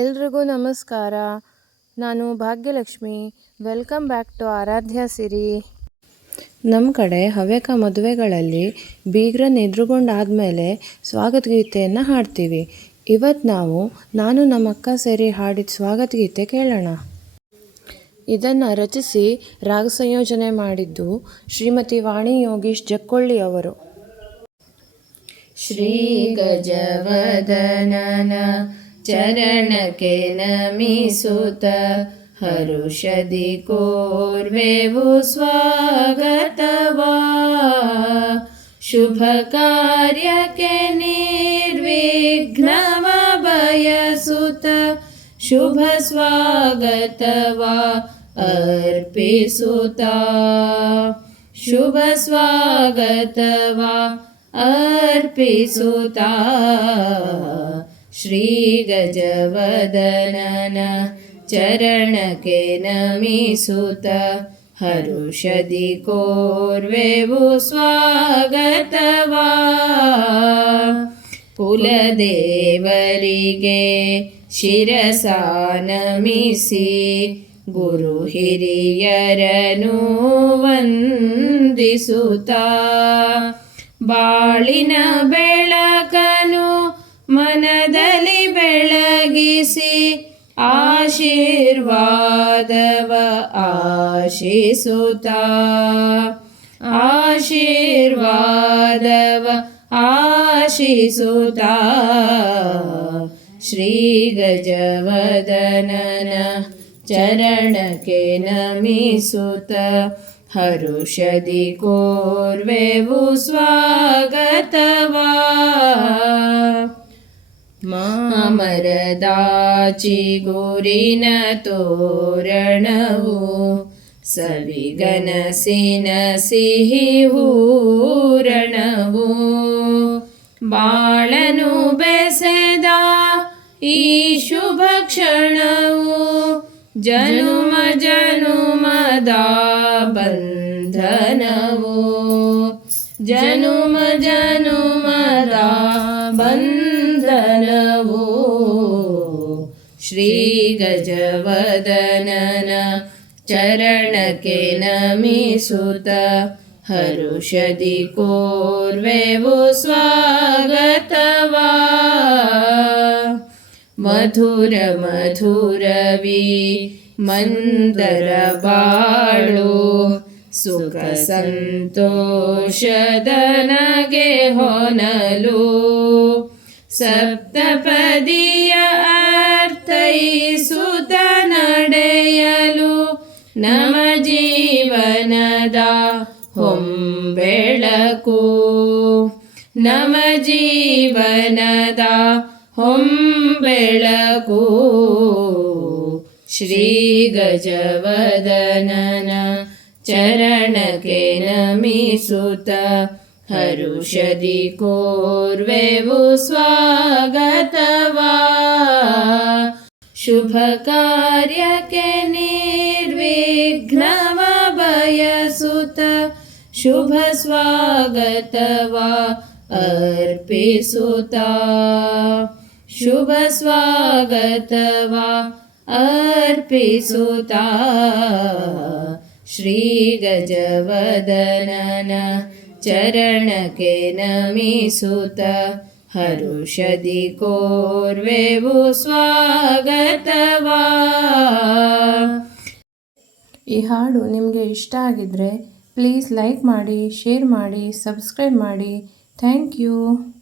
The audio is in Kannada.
ಎಲ್ರಿಗೂ ನಮಸ್ಕಾರ. ನಾನು ಭಾಗ್ಯಲಕ್ಷ್ಮಿ. ವೆಲ್ಕಮ್ ಬ್ಯಾಕ್ ಟು ಆರಾಧ್ಯ ಸಿರಿ. ನಮ್ಮ ಕಡೆ ಹವ್ಯಕ ಮದುವೆಗಳಲ್ಲಿ ಬೀಗ್ರನ್ನ ಎದುರುಗೊಂಡಾದಮೇಲೆ ಸ್ವಾಗತ ಗೀತೆಯನ್ನು ಹಾಡ್ತೀವಿ. ಇವತ್ತು ನಾನು ನಮ್ಮ ಅಕ್ಕ ಸೇರಿ ಹಾಡಿದ ಸ್ವಾಗತ ಗೀತೆ ಕೇಳೋಣ. ಇದನ್ನು ರಚಿಸಿ ರಾಗ ಸಂಯೋಜನೆ ಮಾಡಿದ್ದು ಶ್ರೀಮತಿ ವಾಣಿ ಯೋಗೀಶ್ ಜಕ್ಕೊಳ್ಳಿ ಅವರು. ಶ್ರೀ ಗಜವದನನ ಚರಣಕ್ಕೆ ನಮಿಸುತ್ತ ಹರುಷದಿ ಕೋರ್ವೆವು ಸ್ವಾಗತವಾ. ಶುಭ ಕಾರ್ಯಕ್ಕೆ ನಿರ್ವಿಘ್ನವ ಬಯಸುತ್ತ ಶುಭ ಸ್ವಾಗತವಾ ಅರ್ಪಿಸುತ್ತ. ಶುಭ ಸ್ವಾಗತವಾ ಅರ್ಪಿಸುತ್ತ. ಶ್ರೀ ಗಜವದನನ ಚರಣಕ್ಕೆ ನಮಿಸುತ್ತ ಹರುಷದಿ ಕೋರ್ವೆವು ಸ್ವಾಗತವಾ. ಕುಲದೇವರಿಗೆ ಶಿರಸ ನಮಿಸಿ ಗುರು ಹಿರಿಯರನು ವಂದಿಸುತ್ತ ಬಾಳಿನ ಬೆಳಕನು ಮನದಲ್ಲಿ ಬೆಳಗಿಸಿ ಆಶೀರ್ವಾದವ ಆಶಿಸುತ್ತ. ಆಶೀರ್ವಾದವ ಆಶಿಸುತ್ತ. ಶ್ರೀ ಗಜವದನನ ಚರಣಕ್ಕೆ ನಮಿಸುತ್ತ ಹರುಷದಿ ಕೋರ್ವೆವು ಸ್ವಾಗತವಾ. ಮಾಮರದಾಚಿ ಗುರಿನ ತೋರಣವು ಸವಿಗನಸಿನ ಸಿಹಿ ಹೂರಣವು ಬಾಳನು ಬೆಸೆದ ಈ ಶುಭ ಕ್ಷಣವು ಜನುಮ ಜನುಮದ ಬಂಧನವು. ಜನುಮ ಜನುಮದ ಬಂಧನವು. ಶ್ರೀ ಗಜವದನನ ಚರಣಕ್ಕೆ ನಮಿಸುತ್ತ ಹರುಷದಿ ಕೋರ್ವೆವು ಸ್ವಾಗತವಾ. ಮಧುರ ಮಧುರವಿ ಮಂದರ ಬಾಳು ಸುಖ ಸಂತೋಷದನಗೆ ಹೊನಲು ಸಪ್ತಪದಿಯ ಅರ್ಥೈಸುತ್ತ ನಡೆಯಲು ನಮ ಜೀವನದ ಹೊಂಬೆಳಕು. ನಮ ಜೀವನದ ಹೊಂಬೆಳಕು. ಶ್ರೀ ಗಜವದನನ ಚರಣಕ್ಕೆ ನಮಿಸುತ್ತ ಹರುಷದಿ ಕೋರ್ವೆವು ಸ್ವಾಗತವಾ. ಶುಭ ಕಾರ್ಯಕ್ಕೆ ನಿರ್ವಿಘ್ನವ ಬಯಸುತ್ತ ಶುಭ ಸ್ವಾಗತವಾ ಅರ್ಪಿಸುತ್ತ. ಶುಭ ಸ್ವಾಗತವಾ ಅರ್ಪಿಸುತ್ತ. ಶ್ರೀ ಗಜವದನನ ಚರಣಕ್ಕೆ ನಮಿಸುತ್ತ ಹರುಷದಿ ಕೋರ್ವೆವು ಸ್ವಾಗತವಾ. ಈ ಹಾಡು ನಿಮಗೆ ಇಷ್ಟ ಆಗಿದ್ರೆ ಪ್ಲೀಸ್ ಲೈಕ್ ಮಾಡಿ, ಶೇರ್ ಮಾಡಿ, ಸಬ್ಸ್ಕ್ರೈಬ್ ಮಾಡಿ. Thank you.